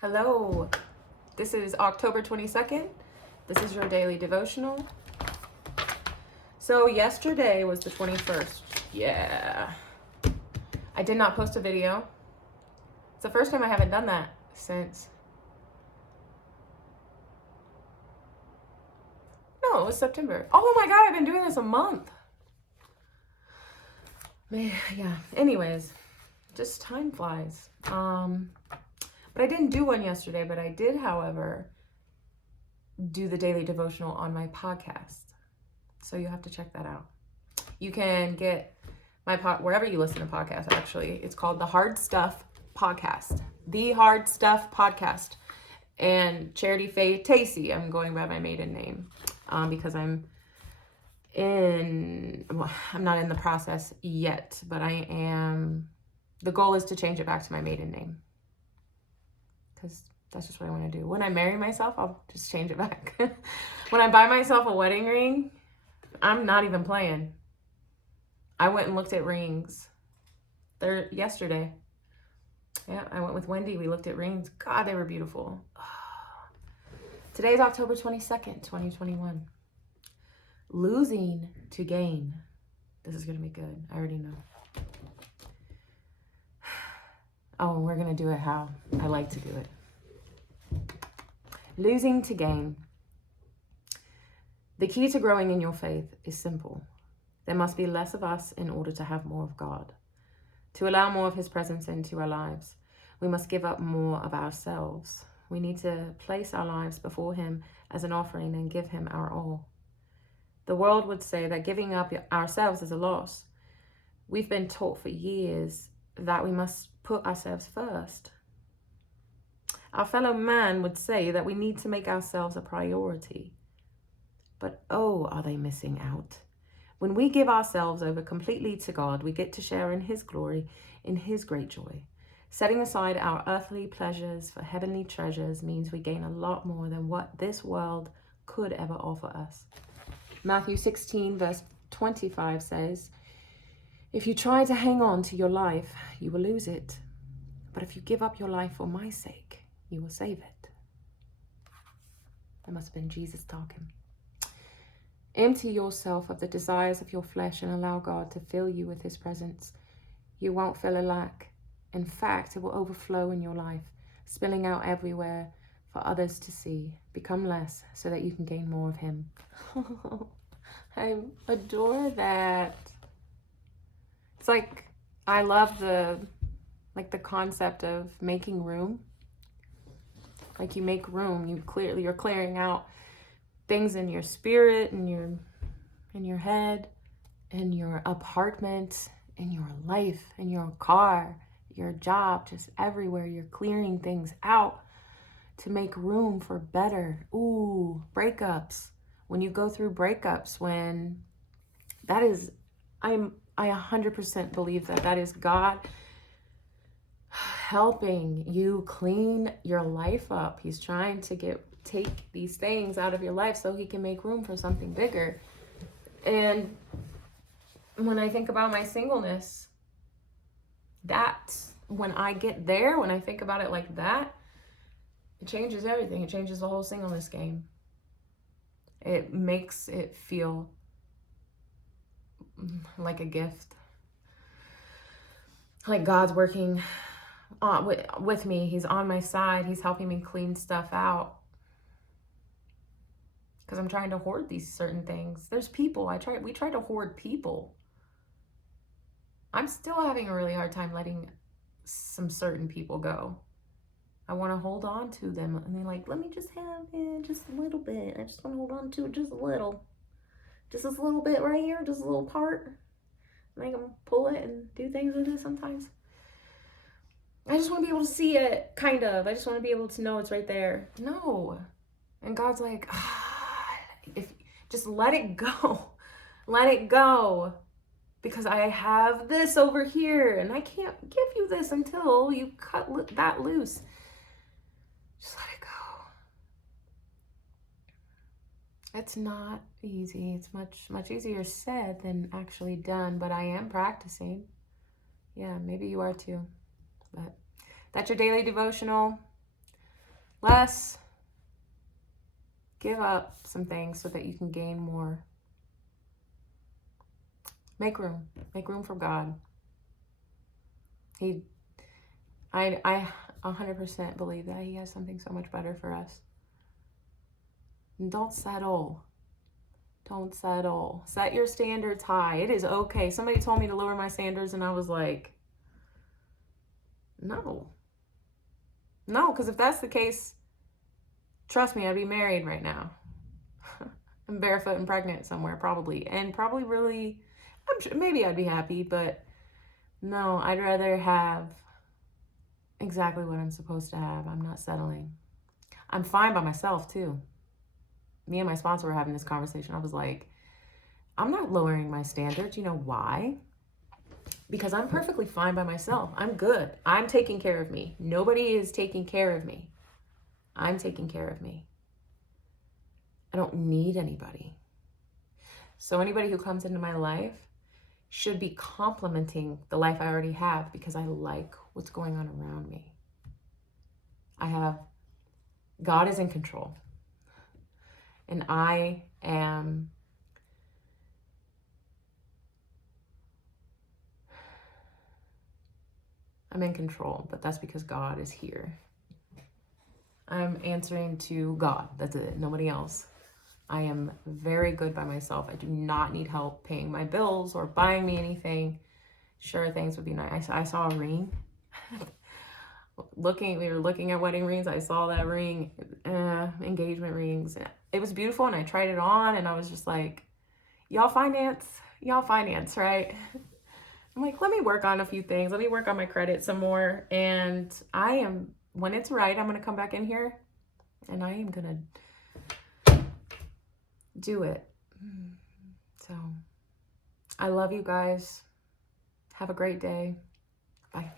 Hello, this is October 22nd. This is your daily devotional. So yesterday was the 21st. Yeah. I did not post a video. It's the first time I haven't done that since... No, it was September. Oh my God, I've been doing this a month. Man, yeah. Anyways, just time flies. But I didn't do one yesterday, but I did, however, do the daily devotional on my podcast. So you have to check that out. You can get my wherever you listen to podcasts, actually. It's called The Hard Stuff Podcast. The Hard Stuff Podcast. And Cfaye Tacey, I'm going by my maiden name because I'm not in the process yet, but I am. The goal is to change it back to my maiden name, because that's just what I want to do. When I marry myself, I'll just change it back. When I buy myself a wedding ring, I'm not even playing. I went and looked at rings yesterday. Yeah, I went with Wendy. We looked at rings. God, they were beautiful. Today's October 22nd, 2021. Losing to gain. This is going to be good. I already know. Oh, and we're going to do it how I like to do it. Losing to gain. The key to growing in your faith is simple. There must be less of us in order to have more of God. To allow more of His presence into our lives, we must give up more of ourselves. We need to place our lives before Him as an offering and give Him our all. The world would say that giving up ourselves is a loss. We've been taught for years that we must put ourselves first. Our fellow man would say that we need to make ourselves a priority. But oh, are they missing out? When we give ourselves over completely to God, we get to share in His glory, in His great joy. Setting aside our earthly pleasures for heavenly treasures means we gain a lot more than what this world could ever offer us. Matthew 16, verse 25 says, "If you try to hang on to your life, you will lose it. But if you give up your life for my sake, you will save it." That must have been Jesus talking. Empty yourself of the desires of your flesh and allow God to fill you with His presence. You won't feel a lack. In fact, it will overflow in your life, spilling out everywhere for others to see. Become less so that you can gain more of Him. I adore that. It's like, I love the concept of making room. Like, you make room, you're clearing out things in your spirit, in your head, in your apartment, in your life, in your car, your job, just everywhere. You're clearing things out to make room for better. Ooh, breakups. When you go through breakups, I 100% believe that is God helping you clean your life up. He's trying to take these things out of your life so He can make room for something bigger. And when I think about my singleness, when I think about it like that, it changes everything. It changes the whole singleness game. It makes it feel like a gift. Like God's working with me. He's on my side. He's helping me clean stuff out. Because I'm trying to hoard these certain things. There's people. We try to hoard people. I'm still having a really hard time letting some certain people go. I want to hold on to them. And they're like, let me just have it just a little bit. I just want to hold on to it just a little. Just this little bit right here. Just a little part. And I can pull it and do things with it sometimes. I just want to be able to see it, kind of. I just want to be able to know it's right there. No. And God's like, just let it go. Let it go. Because I have this over here, and I can't give you this until you cut that loose. Just let it go. It's not easy. It's much easier said than actually done, but I am practicing. Yeah, maybe you are too. But that's your daily devotional. less. Give up some things so that you can gain more. Make room. Make room for God. I 100% believe that He has something so much better for us. And don't settle. Don't settle. Set your standards high. It is okay. Somebody told me to lower my standards and I was like, no. No, because if that's the case, trust me, I'd be married right now. I'm barefoot and pregnant somewhere, probably. And probably really, I'm sure, maybe I'd be happy, but no, I'd rather have exactly what I'm supposed to have. I'm not settling. I'm fine by myself, too. Me and my sponsor were having this conversation. I was like, I'm not lowering my standards. You know why? Because I'm perfectly fine by myself. I'm good. I'm taking care of me. Nobody is taking care of me. I'm taking care of me. I don't need anybody. So anybody who comes into my life should be complimenting the life I already have because I like what's going on around me. God is in control. And I'm in control, but that's because God is here. I'm answering to God. That's it. Nobody else. I am very good by myself. I do not need help paying my bills or buying me anything. Sure, things would be nice. I saw a ring. We were looking at wedding rings. I saw that ring, engagement rings. It was beautiful, and I tried it on, and I was just like, y'all finance, right? I'm like, let me work on a few things. Let me work on my credit some more. And when it's right, I'm going to come back in here and I am going to do it. So I love you guys. Have a great day. Bye.